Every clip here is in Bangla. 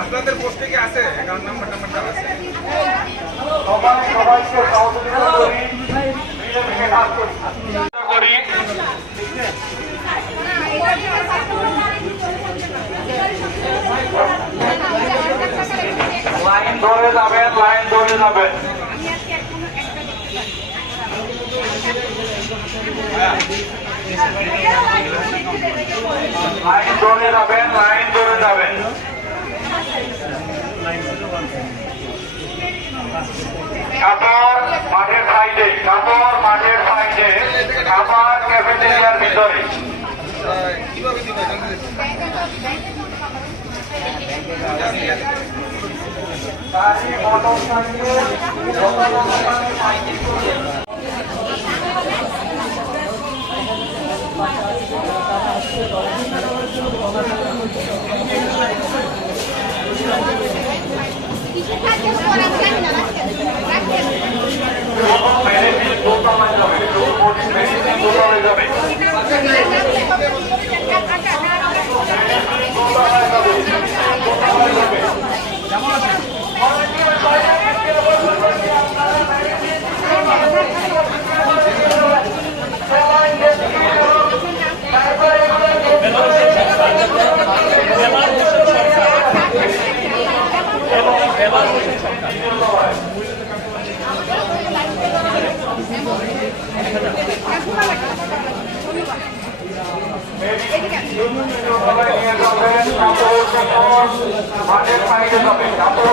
আপনাদের পোস্টে কি আছে? আছে? সবাই সবাইকে সহযোগিতা করি মিলেমিশে কাজ করি করি লাইন ধরে যাবেন লাইন ধরে যাবেন লাইন ধরে যাবেন লাইন ধরে যাবেন কাপড় মাঠের সাইডে কাপড় মাঠের সাইডে খাবার ক্যাফেটেরিয়ার ভিতরে। কীভাবে দিবে? জানতে গাড়ি মোটর সাইকেল মেডিসিন দোতলায় যাবে মেডিসিন দোতলায় যাবে দোতলায় যাবে দোতলায় যাবে দোতলায় নিয়ে যাবেন কাপড় কাপড় মাঠের সাইডে যাবে কাপড়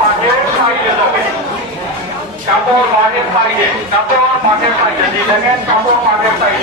মাঠের সাইডে যাবে কাপড় মাঠের সাইডে কাপড় মাঠের সাইডে দেখেন কাপড় মাঠের সাইডে